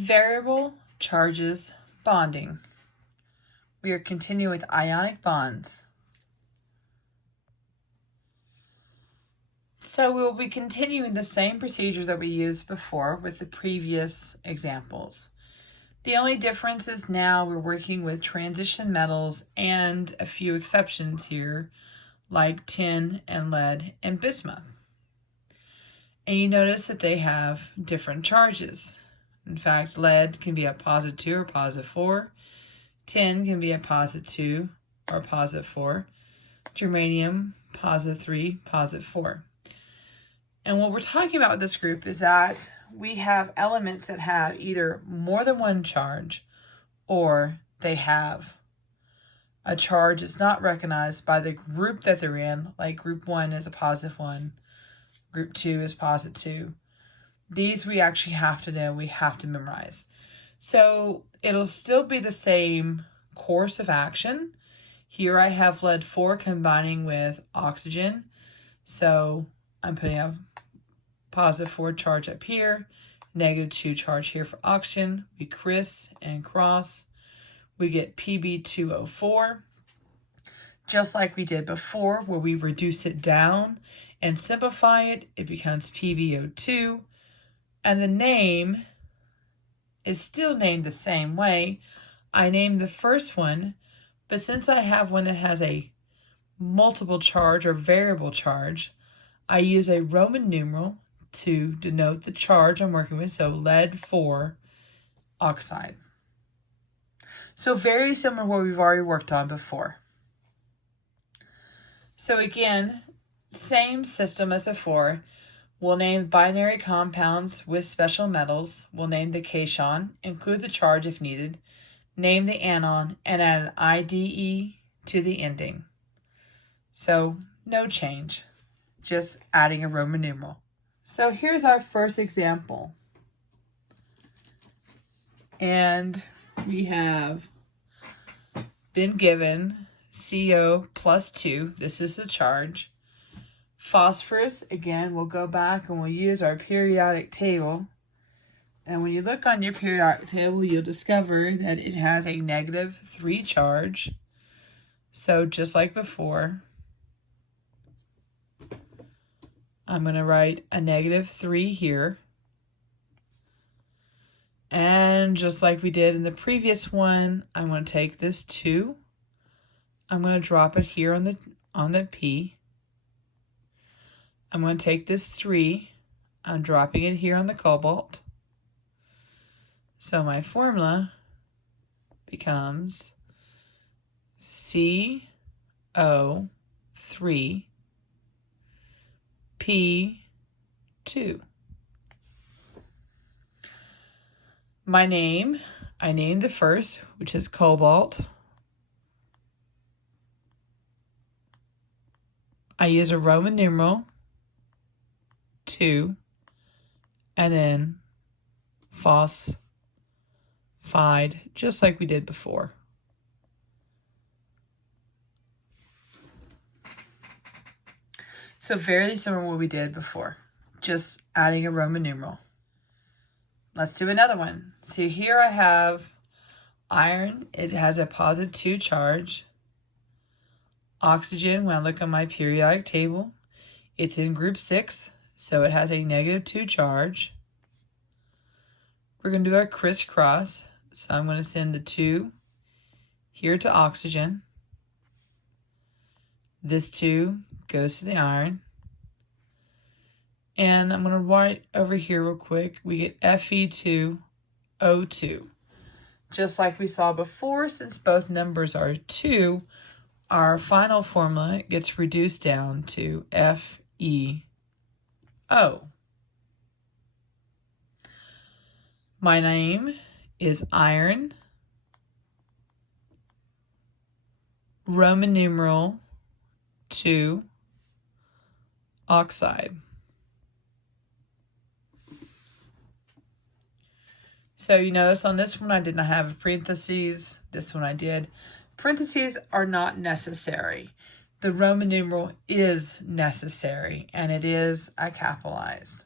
Variable charges bonding. We are continuing with ionic bonds. So we will be continuing the same procedures that we used before with the previous examples. The only difference is now we're working with transition metals and a few exceptions here, like tin and lead and bismuth. And you notice that they have different charges. In fact, lead can be a +2 or +4. Tin can be a +2 or +4. Germanium, +3, +4. And what we're talking about with this group is that we have elements that have either more than one charge or they have a charge that's not recognized by the group that they're in, like group 1 is a +1, group 2 is +2. These we actually have to know, we have to memorize. So it'll still be the same course of action. Here I have lead 4 combining with oxygen. So I'm putting a +4 charge up here, -2 charge here for oxygen. We criss and cross. We get Pb2O4, just like we did before, where we reduce it down and simplify it. It becomes PbO2, and the name is still named the same way. I named the first one, but since I have one that has a multiple charge or variable charge, I use a Roman numeral to denote the charge I'm working with, so lead 4 oxide. So very similar to what we've already worked on before. So again, same system as before. We'll name binary compounds with special metals. We'll name the cation, include the charge if needed, name the anion, and add an IDE to the ending. So no change, just adding a Roman numeral. So here's our first example. And we have been given CO +2. This is the charge. Phosphorus, again, we'll go back and we'll use our periodic table. And when you look on your periodic table, you'll discover that it has a -3 charge. So just like before, I'm going to write a -3 here. And just like we did in the previous one, I'm going to take this 2. I'm going to drop it here on the P. I'm going to take this 3. I'm dropping it here on the cobalt. So my formula becomes CO3 P2. My name, I named the first, which is cobalt. I use a Roman numeral, 2, and then phosphide, just like we did before. So very similar to what we did before, just adding a Roman numeral. Let's do another one. So here I have iron. It has a +2 charge. Oxygen, when I look on my periodic table, it's in group 6, so it has a -2 charge. We're going to do our crisscross, so I'm going to send the 2 here to oxygen. This 2 goes to the iron. And I'm going to write over here real quick. We get Fe2O2. Just like we saw before, since both numbers are 2, our final formula gets reduced down to FeO. My name is iron, Roman numeral 2, oxide. So you notice on this one I did not have parentheses. This one I did. Parentheses are not necessary. The Roman numeral is necessary, and it is capitalized.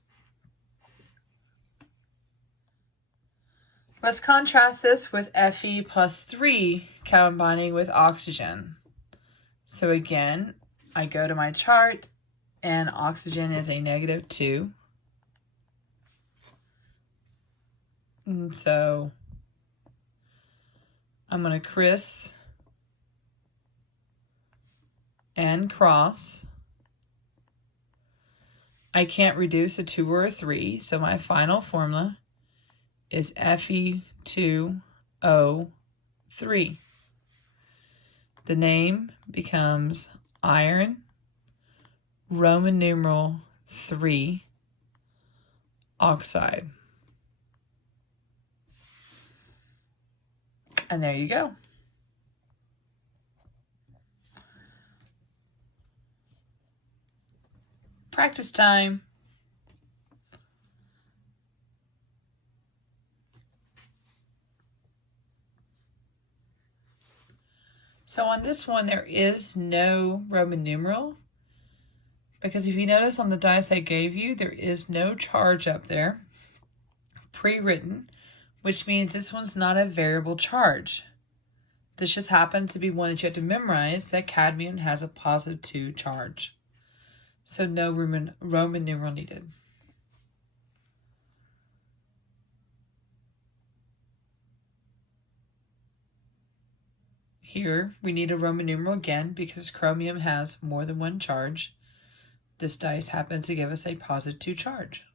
Let's contrast this with Fe plus 3 combining with oxygen. So again, I go to my chart and oxygen is a -2. And so I'm going to criss and cross. I can't reduce a 2 or a 3, so my final formula is Fe2O3. The name becomes iron, Roman numeral 3, oxide. And there you go. Practice time. So on this one, there is no Roman numeral, because if you notice on the dice I gave you, there is no charge up there, pre-written, which means this one's not a variable charge. This just happens to be one that you have to memorize, that cadmium has a +2 charge. So no Roman numeral needed. Here, we need a Roman numeral again because chromium has more than one charge. This dice happens to give us a +2 charge.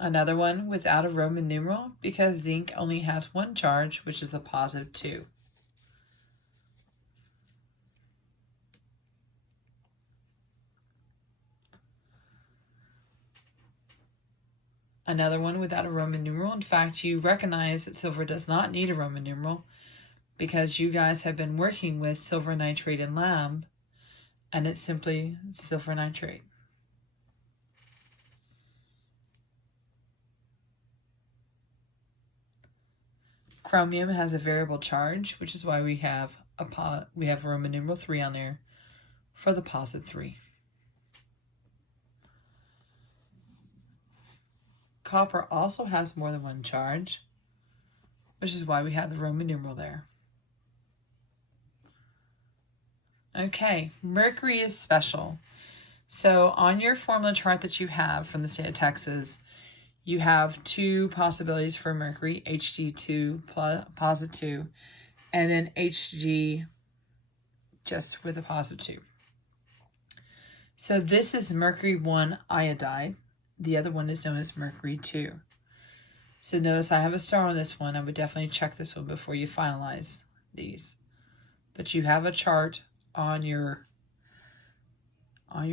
Another one without a Roman numeral because zinc only has one charge, which is a +2. Another one without a Roman numeral. In fact, you recognize that silver does not need a Roman numeral because you guys have been working with silver nitrate in lab, and it's simply silver nitrate. Chromium has a variable charge, which is why we have Roman numeral 3 on there for the +3. Copper also has more than one charge, which is why we have the Roman numeral there. Okay, mercury is special. So on your formula chart that you have from the state of Texas, you have two possibilities for mercury, Hg2 +2, and then Hg just with a +2. So this is mercury 1 iodide. The other one is known as mercury 2. So notice I have a star on this one. I would definitely check this one before you finalize these. But you have a chart on your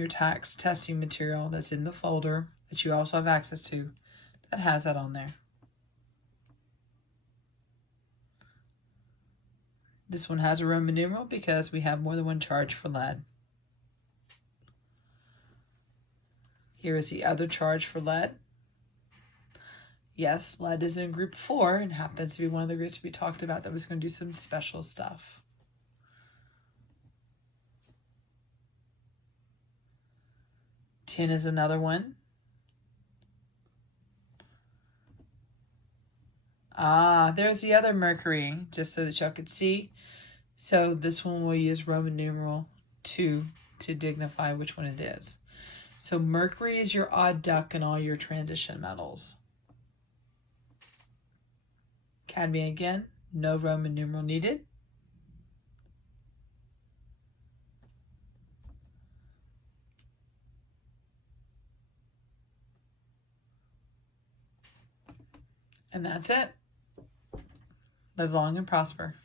tax testing material that's in the folder that you also have access to that has that on there. This one has a Roman numeral because we have more than one charge for lead. Here is the other charge for lead. Yes, lead is in group 4 and happens to be one of the groups we talked about that was going to do some special stuff. Tin is another one. There's the other mercury, just so that y'all could see. So this one will use Roman numeral 2 to dignify which one it is. So mercury is your odd duck in all your transition metals. Cadmium again, no Roman numeral needed. And that's it. Live long and prosper.